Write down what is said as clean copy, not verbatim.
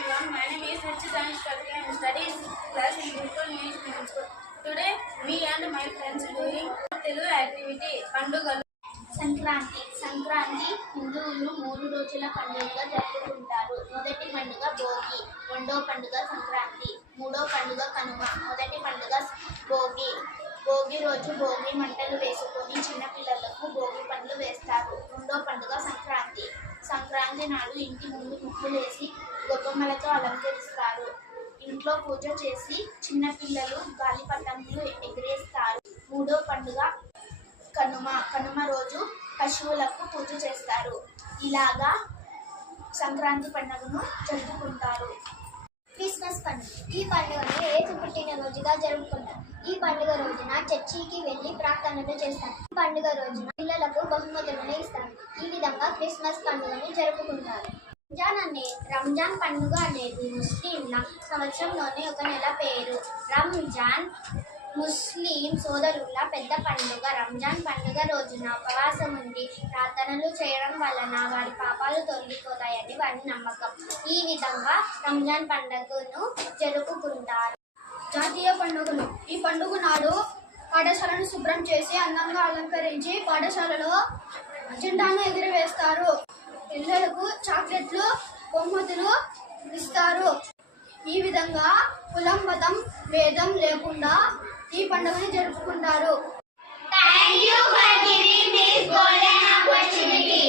everyone. My name is Harshita Shkati. I am studying class in Gurukul English Medium School. Today, me and my friends doing Telugu activity. Pandugalu. Sankranti హిందువులు 3 రోజుల పండుగగా జరుపుకుంటారు. మొదటి పండుగ భోగి, రెండో పండుగ సంక్రాంతి, మూడో పండుగ కనుమ. మొదటి పండుగ భోగి రోజు భోగి మంటలు వేసుకొని చిన్న పిల్లలకు భోగి పండ్లు వేస్తారు. రెండో పండుగ సంక్రాంతి నాడు ఇంటి ముందు ముగ్గులు వేసి గొబ్బెమ్మలతో అలంకరిస్తారు. ఇంట్లో పూజ చేసి చిన్న పిల్లలు గాలిపటంలు ఎగిరేస్తారు. మూడో పండుగ కనుమ రోజు పశువులకు పూజ చేస్తారు. ఇలాగా సంక్రాంతి పండుగను జరుపుకుంటారు. క్రిస్మస్ పండుగ ఈ పండుగను యేసు పుట్టినరోజుగా జరుపుకుంటారు. ఈ పండుగ రోజున చర్చికి వెళ్ళి ప్రార్థనలు చేస్తారు. ఈ పండుగ రోజున పిల్లలకు బహుమతులను ఇస్తారు. ఈ విధంగా క్రిస్మస్ పండుగను జరుపుకుంటారు. రంజాన్ పండుగ అనేది ముస్లింల సంవత్సరంలోని ఒక నెల పేరు. రంజాన్ ముస్లిం సోదరుల పెద్ద పండుగ. రంజాన్ పండుగ రోజున ఉపవాసం ఉండి ప్రార్థనలు చేయడం వలన వారి పాపాలు తొలగిపోతాయని వారి నమ్మకం. ఈ విధంగా రంజాన్ పండుగను జరుపుకుంటారు. జాతీయ పండుగలు ఈ పండుగ నాడు పాఠశాలను శుభ్రం చేసి అందంగా అలంకరించి పాఠశాలలో జెండాను ఎగురవేస్తారు. పిల్లలకు చాక్లెట్లు బహుమతులు ఇస్తారు. ఈ విధంగా కులం మతం భేదం లేకుండా ఈ పండుగను జరుపుకుంటారు. Thank you for giving this golden opportunity.